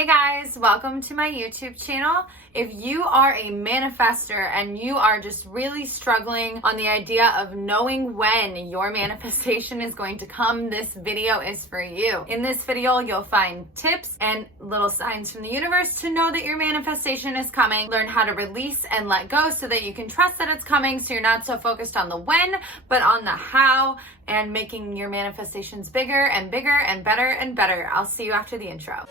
Hey guys, welcome to my YouTube channel. If you are a manifester and you are just really struggling on the idea of knowing when your manifestation is going to come, this video is for you. In this video, you'll find tips and little signs from the universe to know that your manifestation is coming. Learn how to release and let go so that you can trust that it's coming, so you're not so focused on the when, but on the how, and making your manifestations bigger and bigger and better and better. I'll see you after the intro.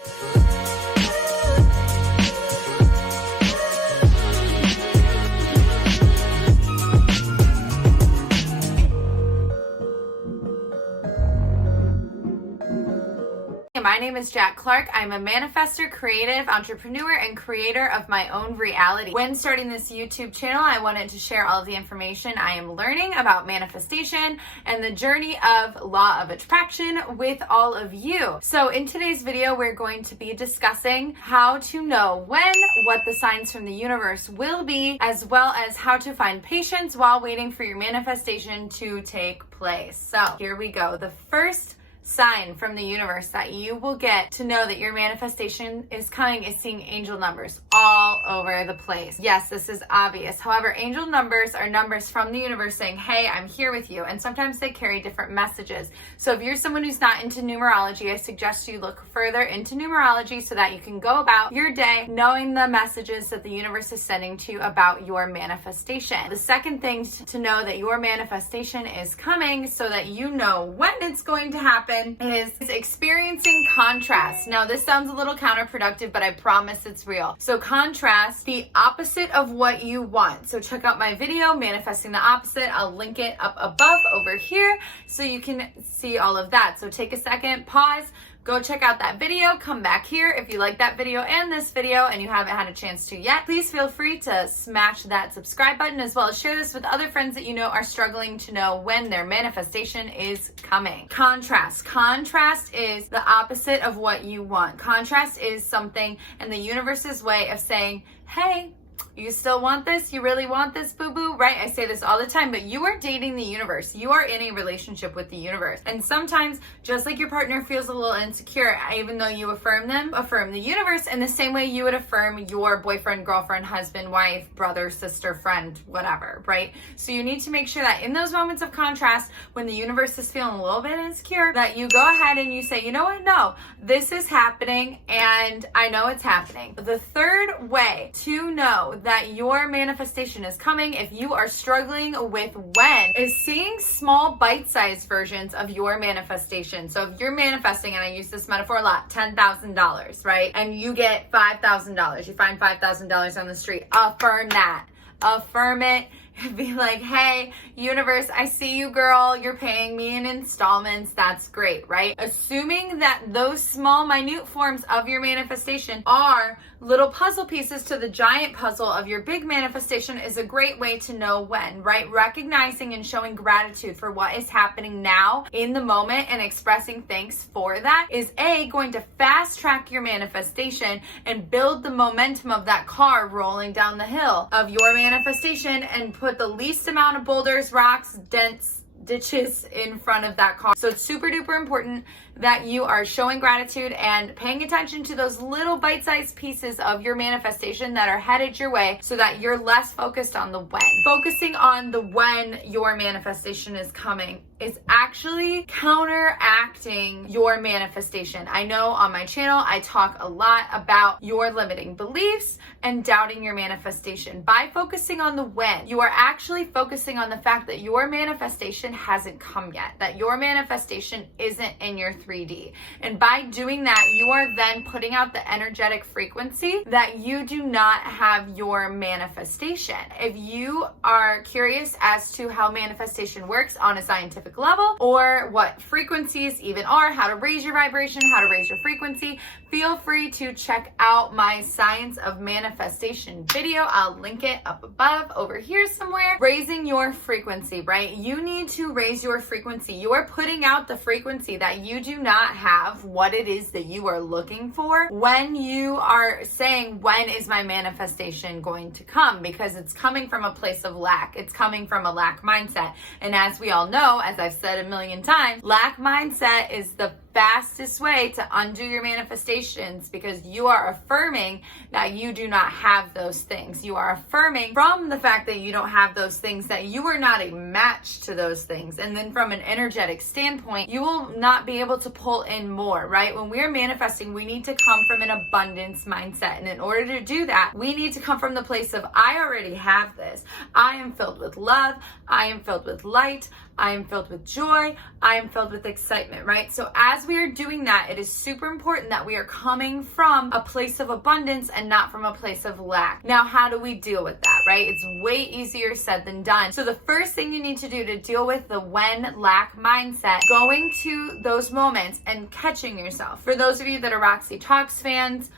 My name is Jacq Clark. I'm a manifestor, creative, entrepreneur, and creator of my own reality. When starting this YouTube channel, I wanted to share all of the information I am learning about manifestation and the journey of law of attraction with all of you. So in today's video, we're going to be discussing how to know when, what the signs from the universe will be, as well as how to find patience while waiting for your manifestation to take place. So here we go. The first sign from the universe that you will get to know that your manifestation is coming is seeing angel numbers all over the place. Yes, this is obvious. However, angel numbers are numbers from the universe saying, hey, I'm here with you. And sometimes they carry different messages. So if you're someone who's not into numerology, I suggest you look further into numerology so that you can go about your day knowing the messages that the universe is sending to you about your manifestation. The second thing to know that your manifestation is coming so that you know when it's going to happen is experiencing contrast. Now, this sounds a little counterproductive, but I promise it's real. So contrast, the opposite of what you want. So check out my video, Manifesting the Opposite. I'll link it up above over here so you can see all of that. So take a second, pause, go check out that video, come back here. If you like that video and this video and you haven't had a chance to yet, please feel free to smash that subscribe button, as well as share this with other friends that you know are struggling to know when their manifestation is coming. Contrast. Contrast is the opposite of what you want. Contrast is something and the universe's way of saying, hey, you still want this? You really want this, boo-boo? Right? I say this all the time, but you are dating the universe. You are in a relationship with the universe. And sometimes, just like your partner feels a little insecure, even though you affirm them, affirm the universe in the same way you would affirm your boyfriend, girlfriend, husband, wife, brother, sister, friend, whatever, right? So you need to make sure that in those moments of contrast, when the universe is feeling a little bit insecure, that you go ahead and you say, you know what? No, this is happening and I know it's happening. The third way to know that your manifestation is coming, if you are struggling with when, is seeing small bite-sized versions of your manifestation. So if you're manifesting, and I use this metaphor a lot, $10,000, right? And you get $5,000. You find $5,000 on the street. Affirm that. Affirm it. Be like, hey, universe, I see you, girl. You're paying me in installments. That's great, right? Assuming that those small, minute forms of your manifestation are little puzzle pieces to the giant puzzle of your big manifestation is a great way to know when, right? Recognizing and showing gratitude for what is happening now in the moment and expressing thanks for that is going to fast track your manifestation and build the momentum of that car rolling down the hill of your manifestation and put the least amount of boulders, rocks, dents, ditches in front of that car. So it's super duper important that you are showing gratitude and paying attention to those little bite-sized pieces of your manifestation that are headed your way so that you're less focused on the when. Focusing on the when your manifestation is coming is actually counteracting your manifestation. I know on my channel, I talk a lot about your limiting beliefs and doubting your manifestation. By focusing on the when, you are actually focusing on the fact that your manifestation hasn't come yet, that your manifestation isn't in your 3D. And by doing that, you are then putting out the energetic frequency that you do not have your manifestation. If you are curious as to how manifestation works on a scientific level, or what frequencies even are, how to raise your vibration, how to raise your frequency, feel free to check out my Science of Manifestation video. I'll link it up above over here somewhere. Raising your frequency, right? You need to raise your frequency. You are putting out the frequency that you do not have what it is that you are looking for when you are saying, when is my manifestation going to come? Because it's coming from a place of lack. It's coming from a lack mindset. And as we all know, as I've said a million times, lack mindset is the fastest way to undo your manifestations, because you are affirming that you do not have those things. You are affirming from the fact that you don't have those things that you are not a match to those things. And then from an energetic standpoint, you will not be able to pull in more, right? When we're manifesting, we need to come from an abundance mindset. And in order to do that, we need to come from the place of, I already have this. I am filled with love. I am filled with light. I am filled with joy. I am filled with excitement, right? So as we are doing that, it is super important that we are coming from a place of abundance and not from a place of lack. Now, how do we deal with that, right? It's way easier said than done. So the first thing you need to do to deal with the when lack mindset, going to those moments and catching yourself. For those of you that are Roxy Talks fans,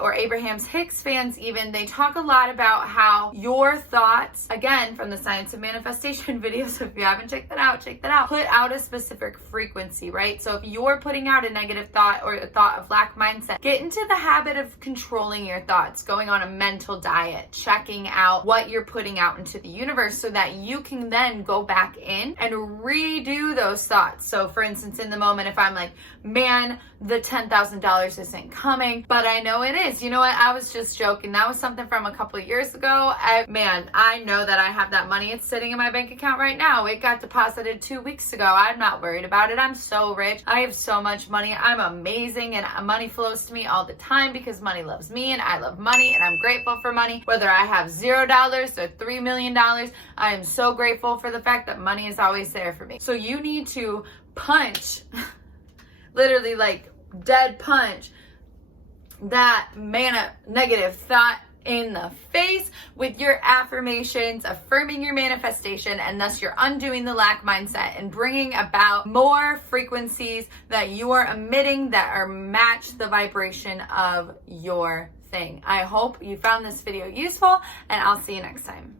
or Abraham Hicks fans even, they talk a lot about how your thoughts, again, from the Science of Manifestation videos, if you haven't checked that out, put out a specific frequency, right? So if you're putting out a negative thought or a thought of lack mindset, get into the habit of controlling your thoughts, going on a mental diet, checking out what you're putting out into the universe so that you can then go back in and redo those thoughts. So for instance, in the moment, if I'm like, man, the $10,000 isn't coming, but I know it is. You know what? I was just joking. That was something from a couple of years ago. I know that I have that money. It's sitting in my bank account right now. It got deposited 2 weeks ago. I'm not worried about it. I'm so rich. I have so much money. I'm amazing, and money flows to me all the time because money loves me, and I love money, and I'm grateful for money. Whether I have $0 or $3 million, I am so grateful for the fact that money is always there for me. So you need to punch, literally like dead punch, that negative thought in the face with your affirmations, affirming your manifestation, and thus you're undoing the lack mindset and bringing about more frequencies that you are emitting that are match the vibration of your thing. I hope you found this video useful, and I'll see you next time.